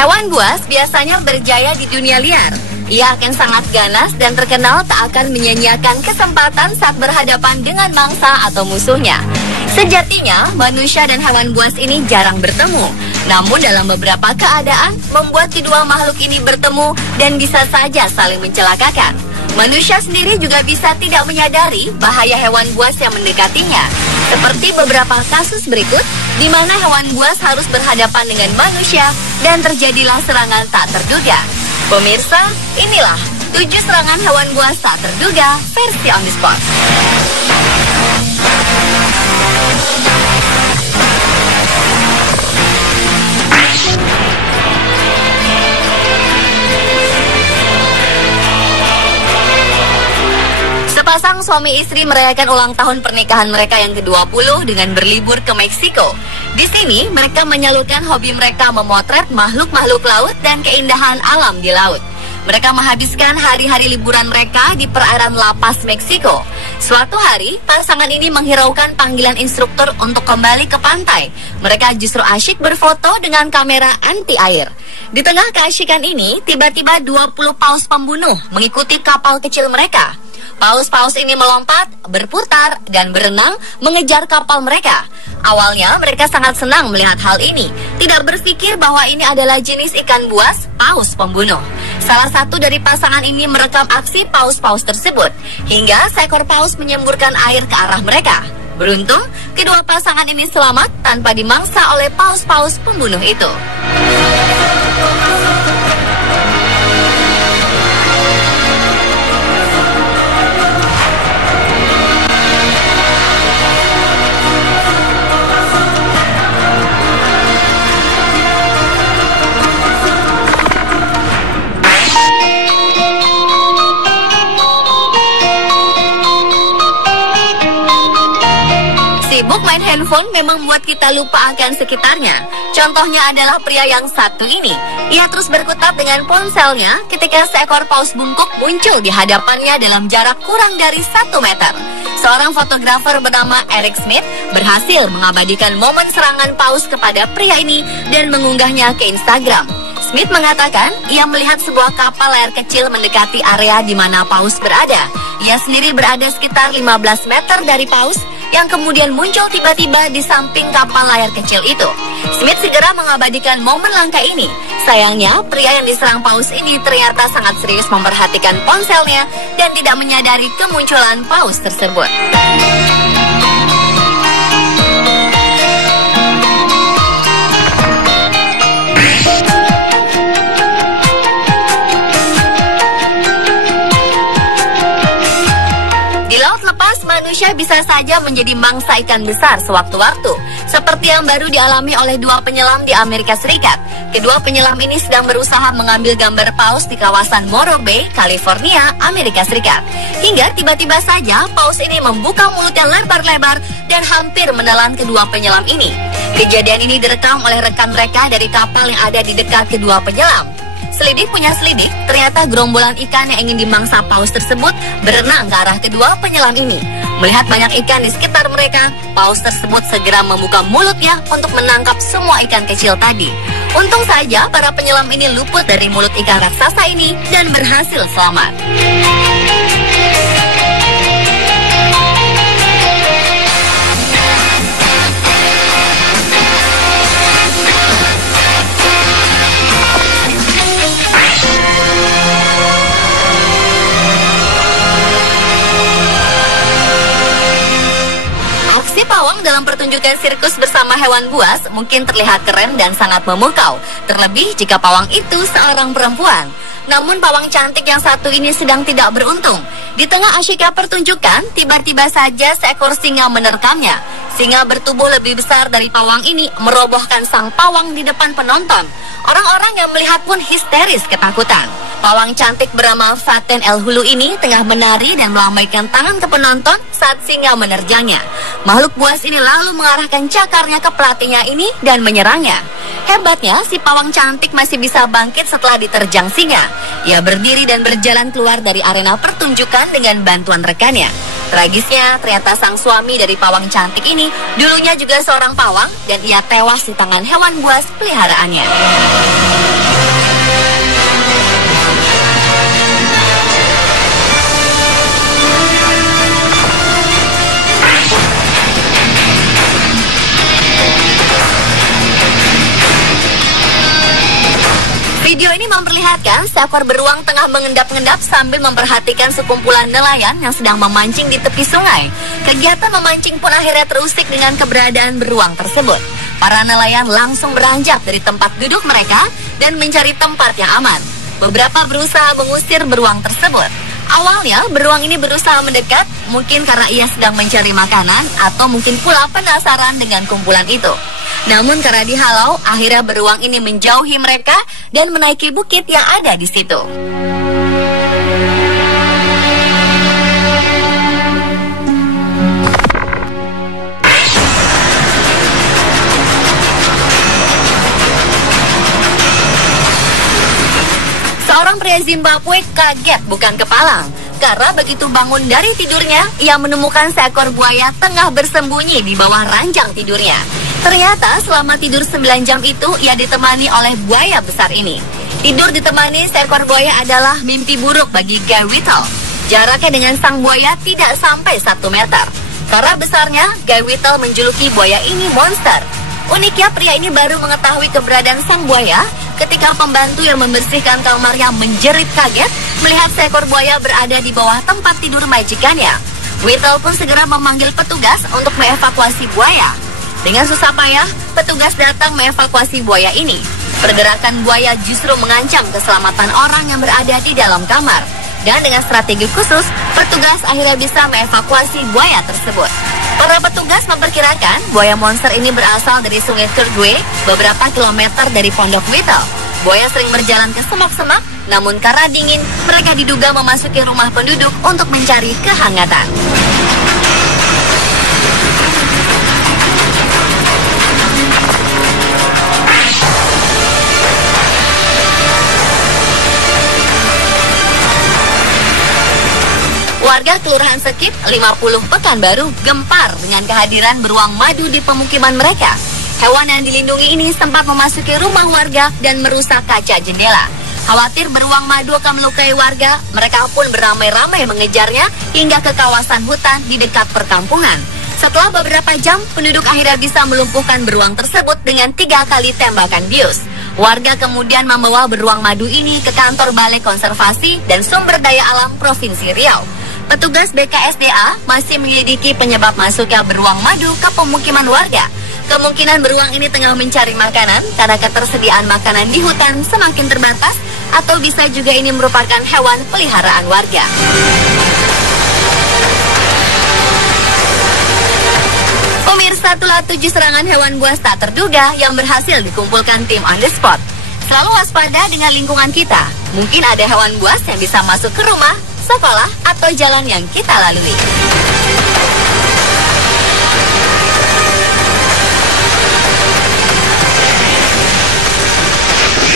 Hewan buas biasanya berjaya di dunia liar. Ia akan sangat ganas dan terkenal tak akan menyia-nyiakan kesempatan saat berhadapan dengan mangsa atau musuhnya. Sejatinya, manusia dan hewan buas ini jarang bertemu. Namun dalam beberapa keadaan, membuat kedua makhluk ini bertemu dan bisa saja saling mencelakakan. Manusia sendiri juga bisa tidak menyadari bahaya hewan buas yang mendekatinya. Seperti beberapa kasus berikut, di mana hewan buas harus berhadapan dengan manusia dan terjadilah serangan tak terduga. Pemirsa, inilah 7 serangan hewan buas tak terduga versi On The Spot. Sepasang suami istri merayakan ulang tahun pernikahan mereka yang ke-20 dengan berlibur ke Meksiko. Di sini, mereka menyalurkan hobi mereka memotret makhluk-makhluk laut dan keindahan alam di laut. Mereka menghabiskan hari-hari liburan mereka di perairan La Paz, Meksiko. Suatu hari, pasangan ini menghiraukan panggilan instruktur untuk kembali ke pantai. Mereka justru asyik berfoto dengan kamera anti-air. Di tengah keasyikan ini, tiba-tiba 20 paus pembunuh mengikuti kapal kecil mereka. Paus-paus ini melompat, berputar, dan berenang mengejar kapal mereka. Awalnya mereka sangat senang melihat hal ini, tidak berpikir bahwa ini adalah jenis ikan buas, paus pembunuh. Salah satu dari pasangan ini merekam aksi paus-paus tersebut, hingga seekor paus menyemburkan air ke arah mereka. Beruntung, kedua pasangan ini selamat tanpa dimangsa oleh paus-paus pembunuh itu. Sibuk main handphone memang membuat kita lupa akan sekitarnya. Contohnya adalah pria yang satu ini. Ia terus berkutat dengan ponselnya ketika seekor paus bungkuk muncul di hadapannya dalam jarak kurang dari 1 meter. Seorang fotografer bernama Eric Smith berhasil mengabadikan momen serangan paus kepada pria ini dan mengunggahnya ke Instagram. Smith mengatakan ia melihat sebuah kapal layar kecil mendekati area di mana paus berada. Ia sendiri berada sekitar 15 meter dari paus yang kemudian muncul tiba-tiba di samping kapal layar kecil itu. Smith segera mengabadikan momen langka ini. Sayangnya, pria yang diserang paus ini ternyata sangat serius memperhatikan ponselnya dan tidak menyadari kemunculan paus tersebut. Manusia bisa saja menjadi mangsa ikan besar sewaktu-waktu, seperti yang baru dialami oleh 2 penyelam di Amerika Serikat. Kedua penyelam ini sedang berusaha mengambil gambar paus di kawasan Morro Bay, California, Amerika Serikat. Hingga tiba-tiba saja paus ini membuka mulutnya lebar-lebar dan hampir menelan kedua penyelam ini. Kejadian ini direkam oleh rekan mereka dari kapal yang ada di dekat kedua penyelam. Selidik punya selidik, ternyata gerombolan ikan yang ingin dimangsa paus tersebut berenang ke arah kedua penyelam ini. Melihat banyak ikan di sekitar mereka, paus tersebut segera membuka mulutnya untuk menangkap semua ikan kecil tadi. Untung saja para penyelam ini luput dari mulut ikan raksasa ini dan berhasil selamat. Pawang dalam pertunjukan sirkus bersama hewan buas mungkin terlihat keren dan sangat memukau, terlebih jika pawang itu seorang perempuan. Namun pawang cantik yang satu ini sedang tidak beruntung. Di tengah asyiknya pertunjukan, tiba-tiba saja seekor singa menerkamnya. Singa bertubuh lebih besar dari pawang ini merobohkan sang pawang di depan penonton. Orang-orang yang melihat pun histeris ketakutan. Pawang cantik bernama Faten El Hulu ini tengah menari dan melambaikan tangan ke penonton saat singa menerjangnya. Makhluk buas ini lalu mengarahkan cakarnya ke pelatihnya ini dan menyerangnya. Hebatnya, si pawang cantik masih bisa bangkit setelah diterjang singa. Ia berdiri dan berjalan keluar dari arena pertunjukan dengan bantuan rekannya. Tragisnya, ternyata sang suami dari pawang cantik ini dulunya juga seorang pawang dan ia tewas di tangan hewan buas peliharaannya. Video ini memperlihatkan seekor beruang tengah mengendap-endap sambil memperhatikan sekumpulan nelayan yang sedang memancing di tepi sungai. Kegiatan memancing pun akhirnya terusik dengan keberadaan beruang tersebut. Para nelayan langsung beranjak dari tempat duduk mereka dan mencari tempat yang aman. Beberapa berusaha mengusir beruang tersebut. Awalnya, beruang ini berusaha mendekat, mungkin karena ia sedang mencari makanan atau mungkin pula penasaran dengan kumpulan itu. Namun karena dihalau, akhirnya beruang ini menjauhi mereka dan menaiki bukit yang ada di situ. Seorang pria Zimbabwe kaget bukan kepalang. Karena begitu bangun dari tidurnya, ia menemukan seekor buaya tengah bersembunyi di bawah ranjang tidurnya. Ternyata selama tidur 9 jam itu, ia ditemani oleh buaya besar ini. Tidur ditemani seekor buaya adalah mimpi buruk bagi Guy Whittle. Jaraknya dengan sang buaya tidak sampai 1 meter. Karena besarnya, Guy Whittle menjuluki buaya ini monster. Uniknya, pria ini baru mengetahui keberadaan sang buaya ketika pembantu yang membersihkan kamarnya menjerit kaget melihat seekor buaya berada di bawah tempat tidur majikannya. Whittle pun segera memanggil petugas untuk mengevakuasi buaya. Dengan susah payah, petugas datang mengevakuasi buaya ini. Pergerakan buaya justru mengancam keselamatan orang yang berada di dalam kamar. Dan dengan strategi khusus, petugas akhirnya bisa mengevakuasi buaya tersebut. Para petugas memperkirakan buaya monster ini berasal dari sungai Turgwe, beberapa kilometer dari pondok Whittle. Buaya sering berjalan ke semak-semak, namun karena dingin, mereka diduga memasuki rumah penduduk untuk mencari kehangatan. Warga Kelurahan Sekip, 50 Pekanbaru gempar dengan kehadiran beruang madu di pemukiman mereka. Hewan yang dilindungi ini sempat memasuki rumah warga dan merusak kaca jendela. Khawatir beruang madu akan melukai warga, mereka pun beramai-ramai mengejarnya hingga ke kawasan hutan di dekat perkampungan. Setelah beberapa jam, penduduk akhirnya bisa melumpuhkan beruang tersebut dengan 3 kali tembakan bius. Warga kemudian membawa beruang madu ini ke kantor Balai Konservasi dan Sumber Daya Alam Provinsi Riau. Petugas BKSDA masih menyelidiki penyebab masuknya beruang madu ke pemukiman warga. Kemungkinan beruang ini tengah mencari makanan karena ketersediaan makanan di hutan semakin terbatas, atau bisa juga ini merupakan hewan peliharaan warga. Pemirsa, itulah 7 serangan hewan buas tak terduga yang berhasil dikumpulkan tim On The Spot. Selalu waspada dengan lingkungan kita. Mungkin ada hewan buas yang bisa masuk ke rumah, sekolah, atau jalan yang kita lalui.